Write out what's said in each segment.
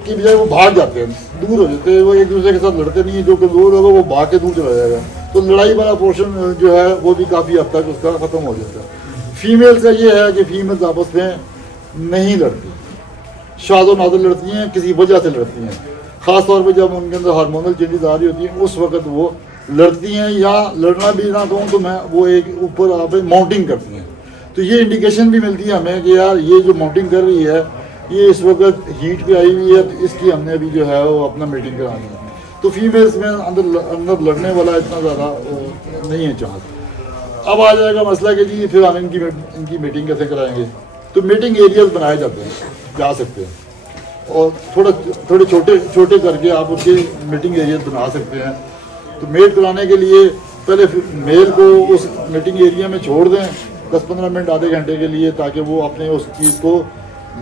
की बजाय वो भाग जाते हैं, दूर हो जाते हैं, वो एक दूसरे के साथ लड़ते नहीं है। जो कमजोर होगा वो भाग के दूर चला जाएगा, तो लड़ाई वाला पोर्शन जो है वो भी काफ़ी हद तक उसका ख़त्म हो जाता है। फीमेल का ये है कि फीमेल्स आपस में नहीं लड़ती, शादो नादर लड़ती हैं, किसी वजह से लड़ती हैं। ख़ास तौर पे जब उनके अंदर हार्मोनल चेंजेस आ रही होती हैं उस वक्त वो लड़ती हैं, या लड़ना भी ना कहूँ तो मैं वो एक ऊपर आप माउंटिंग करती हैं। तो ये इंडिकेशन भी मिलती है हमें कि यार ये जो माउंटिंग कर रही है ये इस वक्त हीट पे आई हुई है, तो इसकी हमने अभी जो है वो अपना मीटिंग करानी है। तो फीमेल्स में अंदर लड़ने वाला इतना ज़्यादा नहीं है चांस। अब आ जाएगा मसला कि जी फिर हम इनकी मीटिंग कैसे कराएंगे। तो मीटिंग एरियाज बनाए जाते हैं, जा सकते हैं, और थोड़े छोटे करके आप उसके मीटिंग एरियाज बना सकते हैं। तो मेट कराने के लिए पहले मेल को उस मीटिंग एरिया में छोड़ दें 10-15 मिनट, आधे घंटे के लिए, ताकि वो अपने उस चीज़ को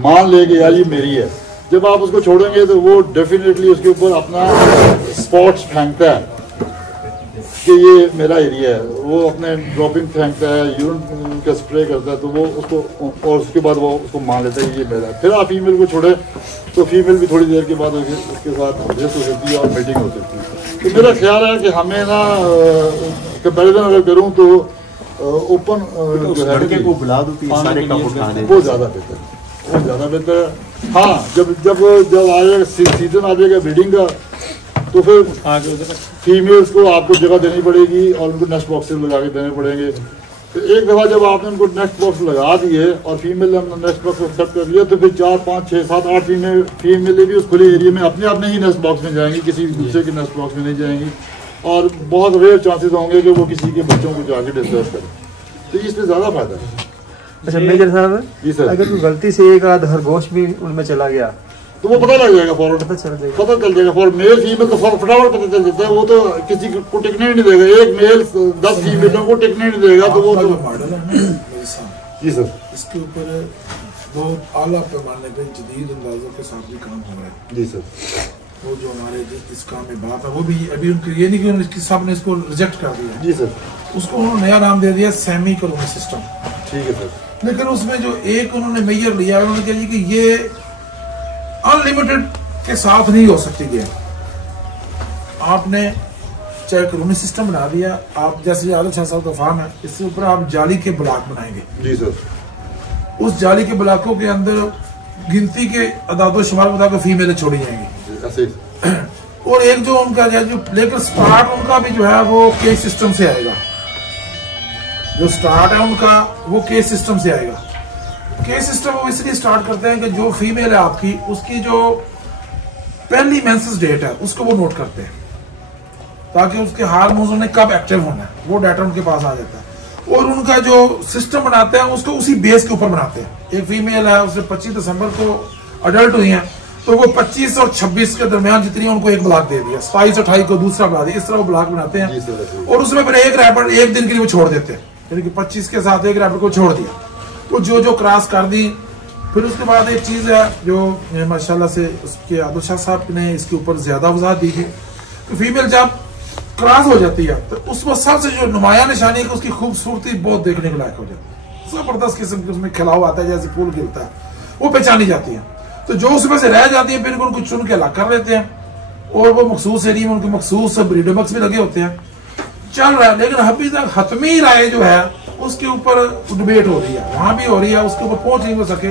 मान ले कि यार ये मेरी है। जब आप उसको छोड़ेंगे तो वो डेफिनेटली उसके ऊपर अपना स्पॉट्स फेंकता है कि ये मेरा एरिया है, वो अपने ड्रॉपिंग फेंकता है, यूरिन का स्प्रे करता है, तो वो उसको, और उसके बाद वो उसको मान लेता है ये मेरा है। फिर आप फीमेल को छोड़े तो फीमेल भी थोड़ी देर के बाद उसके साथ एडजस्ट हो सकती है और मीटिंग हो सकती है। तो मेरा ख्याल है कि हमें ना कंपेरिजन अगर करूँ तो ओपन लड़के को बुला दो सारे कप उठाने, वो ज़्यादा बेहतर है, वो ज़्यादा बेहतर है। हाँ, जब आएगा सीजन आ जाएगा ब्रीडिंग का, तो फिर फीमेल्स को आपको जगह देनी पड़ेगी और उनको नेस्ट बॉक्सेस लगा के देने पड़ेंगे। तो एक दफ़ा जब आपने उनको नेस्ट बॉक्स लगा दिए और फीमेल ने नेस्ट बॉक्स एक्सेप्ट कर लिया, तो फिर 4, 5, 6, 7, 8 फीमेल भी उस खुले एरिया में अपने ही नेस्ट बॉक्स में जाएंगी, किसी दूसरे के नेस्ट बॉक्स में नहीं जाएंगी, और बहुत रेयर चांसेस होंगे कि वो किसी के बच्चों को जाके डिस्टर्ब करें। तो इसमें ज़्यादा फायदा है। अच्छा मेजर साहब जी सर, अगर कोई गलती से एक आध खरगोश भी उनमें चला गया तो वो पता लग जाएगा, फौरन पता चल जाएगा, पता चल जाएगा। फॉर मेल फीमेल तो फटाफट पता चल जाता है, वो तो किसी को टिकने ही नहीं देगा। एक मेल 10 फीमेलों को टिकने नहीं देगा, तो वो तो मॉडल है जी सर, इसके ऊपर बहुत आला पैमाने पे जदीद अंदाजों के साथ भी काम हो रहा है। जी सर, वो जो हमारे इस काम में बात है वो भी अभी उनके ये नहीं कि उन्होंने सब ने इसको रिजेक्ट कर दिया। जी सर, उसको उन्होंने नया नाम दे दिया सेमी कॉलोनी सिस्टम। ठीक है सर। लेकिन उसमें जो एक उन्होंने मेजर लिया, उन्होंने कहा कि ये अनलिमिटेड के साथ नहीं हो सकती गेम। आपने चाहे कॉलोनी सिस्टम बना दिया, आप जैसे आदत 6 साल का फार्म है, इसके ऊपर आप जाली के ब्लॉक बनाएंगे। जी सर, उस जाली के ब्लॉकों के अंदर गिनती के अदादो शुमार मुताबिक फीमेल छोड़ी जाएंगी, ऐसे। और एक जो उनका जो लेकर स्टार्ट उनका भी जो है वो केज सिस्टम से आएगा। जो स्टार्ट है उनका वो केज सिस्टम से आएगा। केज सिस्टम वो इसलिए स्टार्ट करते हैं कि जो फीमेल है आपकी, उसकी जो पहली मेंसेस डेट है उसको वो नोट करते हैं, ताकि उसके हार्मोन्स ने कब एक्टिव होना है वो डाटा उनके पास आ जाता है। और उनका जो सिस्टम बनाते हैं उसको उसी बेस के ऊपर बनाते हैं। एक फीमेल है, उसने 25 दिसंबर को अडल्ट हुई है, तो वो 25 और 26 के दरमियान जितनी उनको एक ब्लॉक दे दिया, 27 और 28 को दूसरा ब्लॉक दिया, इस तरह वो ब्लॉक बनाते हैं। और उसमें फिर एक रैपर एक दिन के लिए वो छोड़ देते हैं, यानी कि 25 के साथ एक रैपर को छोड़ दिया, तो जो क्रॉस कर दी। फिर उसके बाद एक चीज है जो माशाल्लाह से उसके आदिल शाह साहब ने इसके ऊपर ज्यादा वजाहत दी थी कि फीमेल जब क्रॉस हो जाती है तो उसमें सबसे जो नुमाया निशानी है कि उसकी खूबसूरती बहुत देखने के लायक हो जाती है। जबरदस्त किस्म के उसमें खिलाव आता है, जैसे फूल गिरता है, वो पहचानी जाती है। तो जो उसमें से रह जाती है फिर उनको चुन के अलग कर लेते हैं, और वो मखसूस एरिया में उनके मखसूस ब्रीडोबक्स भी लगे होते हैं। चल रहा है, लेकिन अभी तक हतमी राय जो है उसके ऊपर डिबेट हो रही है, वहां भी हो रही है, उसके ऊपर पहुंच नहीं हो सके।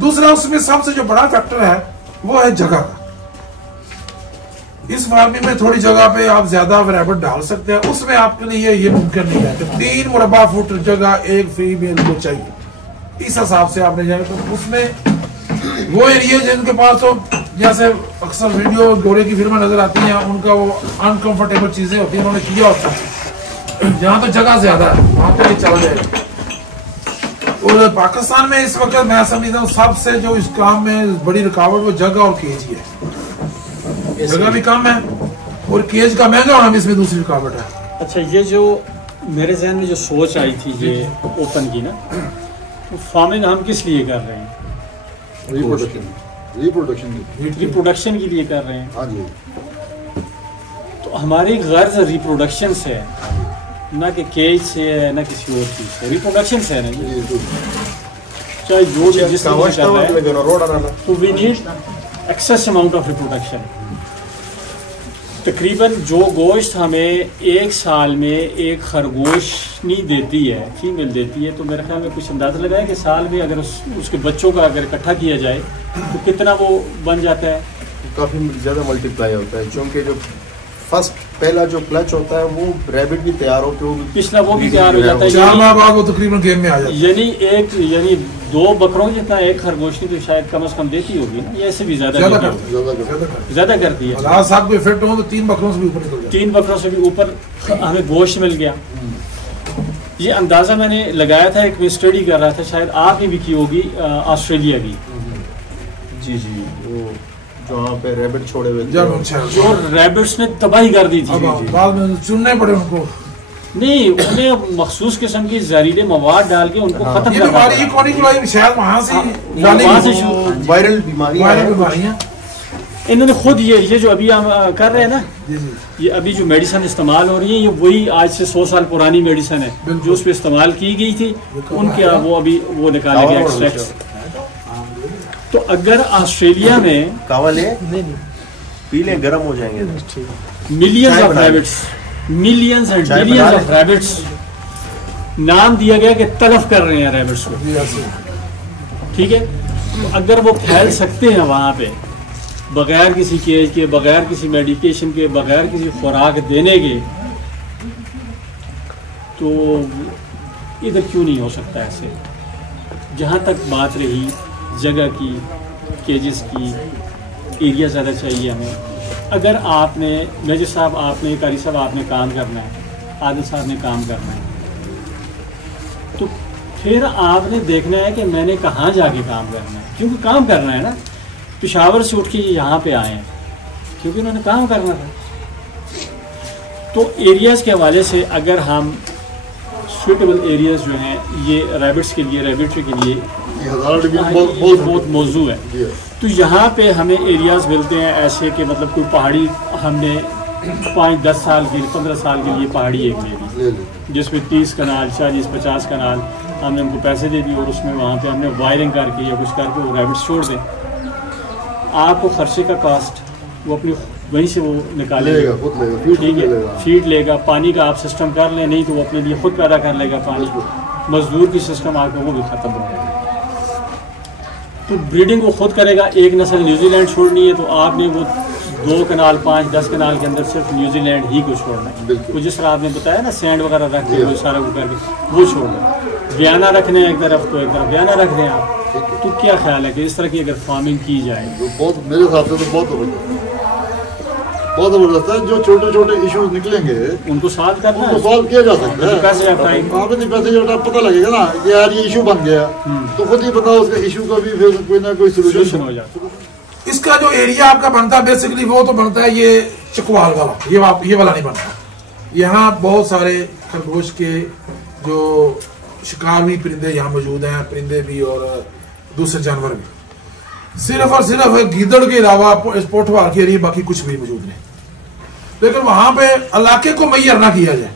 दूसरा उसमें सबसे जो बड़ा फैक्टर है वो है जगह का। इस फार्मिंग में थोड़ी जगह पे आप ज्यादा वैरायटी डाल सकते हैं, उसमें आपके लिए ये मुमकिन नहीं है कि 3 मुरब्बा फुट जगह एक फीमेल को चाहिए। इस हिसाब से आपने जाए तो उसमें वो एरिया जिनके पास तो जैसे अक्सर वीडियो गोरे की फिल्में नजर आती हैं, उनका वो अनकंफर्टेबल चीजें होती हैं, उन्होंने किया होता है। जहाँ तो जगह ज्यादा है वहां पे चल जाएगा। और पाकिस्तान में इस वक्त मैं समझता हूँ सबसे जो इस काम में बड़ी रुकावट वो जगह और केज ही है। जगह भी कम है और केज का महंगा होना भी इसमें दूसरी रुकावट है। अच्छा, ये जो मेरे जहन में जो सोच आई थी ये ओपन की ना, तो फार्मिंग हम किस लिए कर रहे हैं? रिप्रोडक्शन के लिए कर रहे हैं। हाँ जी। तो हमारी गर्ज रिप्रोडक्शन से है, ना कि केज से है, ना किसी और चीज से, रिप्रोडक्शन से है ना जी। चाहे जो भी जिस तरह से कर रहा है, तो we need excess amount of reproduction. तकरीबन जो गोश्त हमें एक साल में एक खरगोशनी देती है, फीमेल देती है, तो मेरे ख्याल में कुछ अंदाज़ा लगाया कि साल में अगर उसके बच्चों का अगर इकट्ठा किया जाए तो कितना वो बन जाता है। काफ़ी ज़्यादा मल्टीप्लाई होता है, क्योंकि जो पहला जो क्लच होता है वो रैबिट भी तैयार होकर वो पिछला वो भी तैयार हो जाता है। 4 माह बाद वो तकरीबन गेम में आ जाता है। यानी 2 बकरों जितना एक खरगोशनी तो शायद कम से कम देती होगी ना, या ऐसे भी ज्यादा करती है। साहब को इफेक्ट हो तो 3 बकरों से भी ऊपर निकल जाए। 3 बकरों से भी ऊपर हमें गोश्त मिल गया। ये अंदाजा मैंने लगाया था, एक स्टडी कर रहा था, शायद आपने भी की होगी, ऑस्ट्रेलिया की। जी वो जो वहाँ पे रैबिट छोड़े हुए जो रैबिट्स ने तबाही कर दी थी, बाद में चुनने पड़े उनको। नहीं, उन्हें मखसूस किस्म की जहरीले मवाद डाल के उनको खत्म करना पड़ा। शायद वहाँ से वायरल बीमारियां इन्होंने खुद ये जो अभी हम कर रहे हैं ना, ये अभी जो मेडिसिन इस्तेमाल हो रही है, ये वही आज से 100 साल पुरानी मेडिसिन है जो उस पर इस्तेमाल की गई थी, उनके वो अभी वो निकाला गया एक्सट्रैक्ट। तो अगर ऑस्ट्रेलिया में कावले पीले गर्म हो जाएंगे, millions of rabbits, millions and billions of rabbits, नाम दिया गया कि तलफ कर रहे हैं रैबिट्स को, ठीक है। तो अगर वो फैल सकते हैं वहां पे बगैर किसी केज के, बगैर किसी मेडिकेशन के, बगैर किसी खुराक देने के, तो इधर क्यों नहीं हो सकता ऐसे। जहाँ तक बात रही जगह की, केजेस की, एरिया ज़्यादा चाहिए हमें। अगर आपने मेजर साहब, आपने कारी साहब, आपने काम करना है, आदिल साहब ने काम करना है, तो फिर आपने देखना है कि मैंने कहाँ जाके काम करना है, क्योंकि काम करना है ना। पेशावर से उठ के यहाँ पे आए हैं क्योंकि उन्होंने काम करना था। तो एरियाज़ के हवाले से अगर हम सूटेबल एरियाज़ जो हैं ये रैबिट्स के लिए, रेबिट्री के लिए बहुत मौजू है। तो यहाँ पे हमें एरियाज़ मिलते हैं ऐसे कि मतलब कोई पहाड़ी हमने 5-10 साल की, 15 साल के लिए पहाड़ी एक ले ली, जिसमें 30 कनाल, 40-50 कनाल हमने उनको पैसे दे दिए, और उसमें वहाँ पे हमने वायरिंग करके या कुछ करके वो रैबिट्स छोड़ दें। आपको खर्चे का कॉस्ट वो अपनी वहीं से वो निकालेगा, ठीक है, फीड लेगा, पानी का आप सिस्टम कर लें, नहीं तो वो अपने लिए खुद पैदा कर लेगा पानी। मजदूर की सिस्टम आपको वो भी ख़त्म हो जाएगा। तो ब्रीडिंग वो खुद करेगा। एक नस्ल न्यूजीलैंड छोड़नी है तो आपने वो 2 कनाल, 5-10 कनाल के अंदर सिर्फ न्यूजीलैंड ही को छोड़ना है। तो जिस तरह आपने बताया ना सैंड वगैरह रख के वो सारा वो करके वो छोड़ना। बयाना रखने एक तरफ, तो एक तरफ बयाना रख रहे हैं आप। तो क्या ख्याल है कि इस तरह की अगर फार्मिंग की जाए तो बहुत, मेरे हिसाब से तो बहुत ज़बरदस्त है। जो छोटे छोटे इश्यूज निकलेंगे उनको सॉल्व करना, उनको सॉल्व किया जा सकता है। पैसे पैसे जो पता लगेगा ना कि यार ये इशू बन गया, तो खुद ही पता उसका इशू का भी फिर कोई ना कोई सोल्यूशन हो जाए। इसका जो एरिया आपका बनता है बेसिकली वो तो बनता है ये चकवाल वाला, ये वाला नहीं बनता। यहाँ बहुत सारे खरगोश के जो शिकार भी परिंदे यहाँ मौजूद हैं, परिंदे भी और दूसरे जानवर भी। सिर्फ और सिर्फ गीदड़ के अलावा पोठवाल के एरिया बाकी कुछ भी मौजूद नहीं। लेकिन वहां पे इलाके को मैयर ना किया जाए।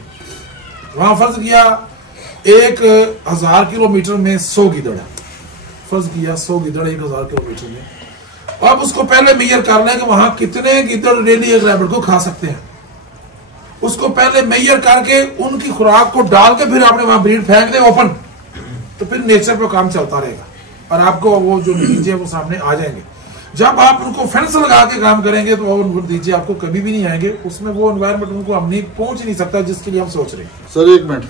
वहां फर्ज किया 1000 किलोमीटर में 100 गीदड़ है, फर्ज किया 100 गीदड़ 1000 किलोमीटर में। अब उसको पहले मैयर कर लें कि वहां कितने गीदड़ डेली एक रैबिट को खा सकते हैं। उसको पहले मैयर करके उनकी खुराक को डाल के फिर आपने वहां ब्रीड फेंक दे ओपन, तो फिर नेचर पे काम चलता रहेगा और आपको वो जो नतीजे वो सामने आ जाएंगे। जब आप उनको फेंस लगा के काम करेंगे तो वो नतीजे आपको कभी भी नहीं आएंगे। उसमें वो एनवायरनमेंट उनको हम नहीं पहुंच नहीं सकता जिसके लिए हम सोच रहे हैं। सर एक मिनट,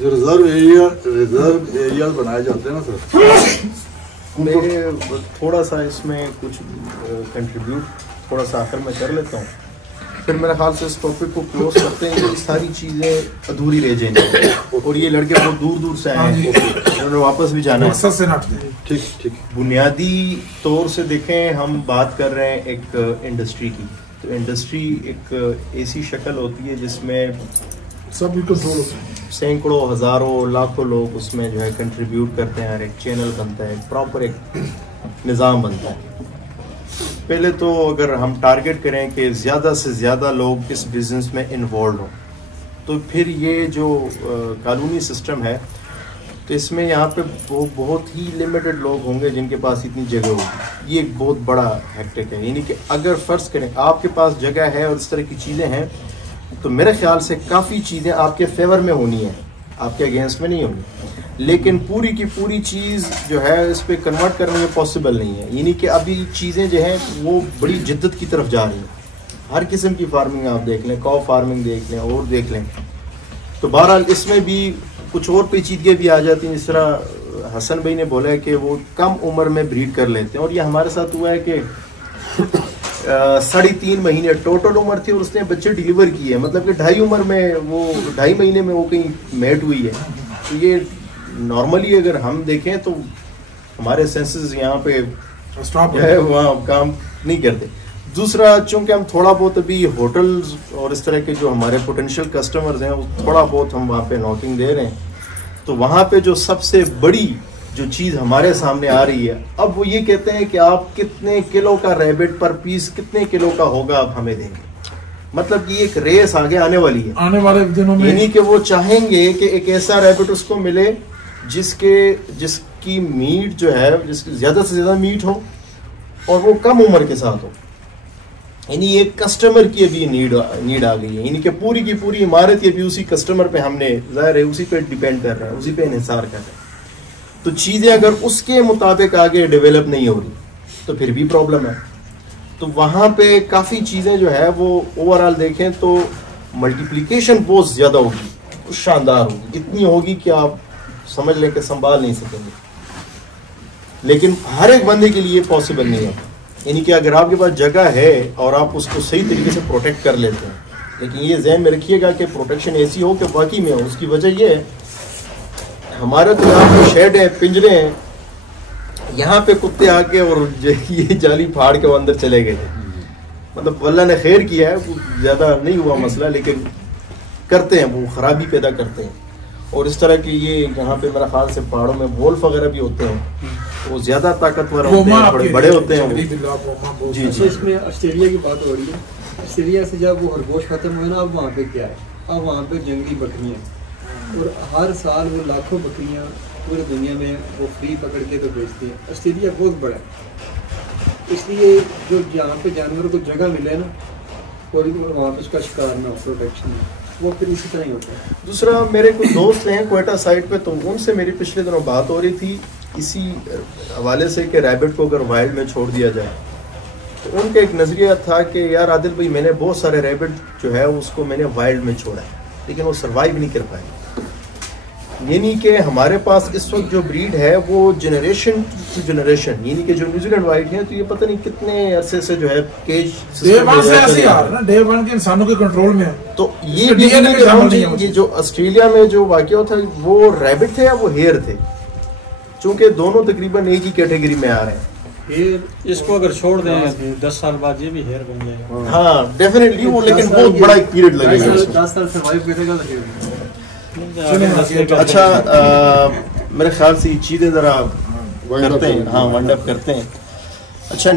जो रिजर्व एरिया बनाए जाते हैं ना सर, थोड़ा सा इसमें कुछ कंट्रीब्यूट थोड़ा सा आखिर में कर लेता हूँ, फिर मेरे ख्याल से इस टॉपिक को क्लोज करते हैं। ये सारी चीजें अधूरी रह जाएंगी और ये लड़के बहुत दूर दूर से आए हैं, उन्होंने वापस भी जाना है। ठीक बुनियादी तौर से देखें, हम बात कर रहे हैं एक इंडस्ट्री की। तो इंडस्ट्री एक ऐसी शक्ल होती है जिसमें सब कंट्रोल होता है, सैकड़ों, हजारों, लाखों लोग उसमें जो है कंट्रीब्यूट करते हैं। एक चैनल बनता है, प्रॉपर एक निज़ाम बनता है। पहले तो अगर हम टारगेट करें कि ज़्यादा से ज़्यादा लोग इस बिज़नेस में इन्वॉल्व हों, तो फिर ये जो कानूनी सिस्टम है, इसमें यहाँ पे बहुत ही लिमिटेड लोग होंगे जिनके पास इतनी जगह होगी। ये एक बहुत बड़ा हेक्टिक है। यानी कि अगर फर्ज करें आपके पास जगह है और इस तरह की चीज़ें हैं, तो मेरे ख्याल से काफ़ी चीज़ें आपके फेवर में होनी है, आपके अगेंस्ट में नहीं होनी। लेकिन पूरी की पूरी चीज़ जो है इस पर कन्वर्ट करने में पॉसिबल नहीं है। यानी कि अभी चीज़ें जो हैं वो बड़ी जिद्दत की तरफ जा रही हैं। हर किस्म की फार्मिंग आप देख लें, कॉ फार्मिंग देख लें और देख लें, तो बहरहाल इसमें भी कुछ और पेचीदगियाँ भी आ जाती हैं। जिस तरह हसन भाई ने बोला है कि वो कम उम्र में ब्रीड कर लेते हैं, और ये हमारे साथ हुआ है कि 3.5 महीने टोटल उम्र थी और उसने बच्चे डिलीवर किए, मतलब कि 2.5 उम्र में वो 2.5 महीने में वो कहीं मेट हुई है। तो ये नॉर्मली अगर हम देखें तो हमारे सेंसेस यहाँ पे स्टॉप है वहाँ काम नहीं करते। दूसरा, चूंकि हम थोड़ा बहुत अभी होटल्स और इस तरह के जो हमारे पोटेंशियल कस्टमर्स हैं वो थोड़ा बहुत हम वहाँ पे नॉकिंग दे रहे हैं, तो वहाँ पे जो सबसे बड़ी जो चीज़ हमारे सामने आ रही है, अब वो ये कहते हैं कि आप कितने किलो का रैबिट पर पीस कितने किलो का होगा आप हमें देंगे। मतलब कि एक रेस आगे आने वाली है आने वाले दिनों में। यानी कि वो चाहेंगे कि एक ऐसा रैबिट उसको मिले जिसकी मीट जो है, जिसकी ज़्यादा से ज़्यादा मीट हो और वो कम उम्र के साथ हो। यानी एक कस्टमर की अभी नीड आ गई है। यानी कि पूरी की पूरी इमारत अभी उसी कस्टमर पे हमने ज़ाहिर है उसी पे डिपेंड कर रहा है, उसी पे इन्हिसार कर रहा है। तो चीज़ें अगर उसके मुताबिक आगे डेवलप नहीं हो रही तो फिर भी प्रॉब्लम है। तो वहाँ पे काफ़ी चीज़ें जो है वो ओवरऑल देखें तो मल्टीप्लिकेशन बहुत ज़्यादा होगी, शानदार होगी, इतनी होगी कि आप समझ लें कि संभाल नहीं सकेंगे। लेकिन हर एक बंदे के लिए पॉसिबल नहीं है। यानी कि अगर आपके पास जगह है और आप उसको सही तरीके से प्रोटेक्ट कर लेते हैं, लेकिन ये जहन में रखिएगा कि प्रोटेक्शन ऐसी हो कि बाकी में हो। उसकी वजह ये है, हमारे तो यहाँ पे शेड है, पिंजरे हैं, यहाँ पे कुत्ते आके और ये जाली फाड़ के वो अंदर चले गए थे। मतलब अल्लाह ने खैर किया है, ज़्यादा नहीं हुआ मसला, लेकिन करते हैं वो खराबी पैदा करते हैं। और इस तरह के ये यहाँ पे मेरा ख्याल से पहाड़ों में वोल्फ वगैरह भी होते हैं, वो ज्यादा ताकतवर होते हैं, थोड़े बड़े होते हैं। जी अच्छा, इसमें ऑस्ट्रेलिया की बात हो रही है। ऑस्ट्रेलिया से जब वो खरगोश खत्म हुए ना, अब वहाँ पे क्या है, अब वहाँ पे जंगली बकरियाँ, और हर साल वो लाखों बकरियाँ पूरी दुनिया में वो फ्री पकड़ के तो बेचती हैं। ऑस्ट्रेलिया बहुत बड़ा है, इसलिए जो यहाँ पे जानवरों को जगह मिले ना और वहाँ पे उसका शिकार में प्रोटेक्शन है, वो फिर इसी तरह ही होता है। दूसरा, मेरे कुछ दोस्त हैं क्वेटा साइड पे, तो उनसे मेरी पिछले दिनों बात हो रही थी इसी हवाले से कि रैबिट को अगर वाइल्ड में छोड़ दिया जाए, तो उनका एक नज़रिया था कि यार आदिल भाई, मैंने बहुत सारे रैबिट जो है उसको मैंने वाइल्ड में छोड़ा है, लेकिन वो सर्वाइव नहीं कर पाए। यानी कि हमारे पास इस वक्त जो ब्रीड है वो जनरेशन टू जनरेशन, यानी कि जो न्यूजीलैंड वाइट है, तो ये पता नहीं कितने अरसे से जो है केज डे वन के इंसानों के कंट्रोल में है। तो ये भी जो ऑस्ट्रेलिया में जो वाकया था वो रैबिट थे या वो हेयर थे, चूंकि दोनों तकरीबन एक ही कैटेगरी में आ रहे हैं। इसको अगर छोड़ दें 10 साल बाद ये भी हेयर बन जाएगा। हाँ डेफिनेटली वो, लेकिन बहुत बड़ा एक पीरियड लगेगा। 10 साल सर्वाइव करेगा लगेगा। अच्छा, मेरे ख्याल से ये चीजें जरा करते हैं, हाँ वाइंड अप करते हैं। अच्छा।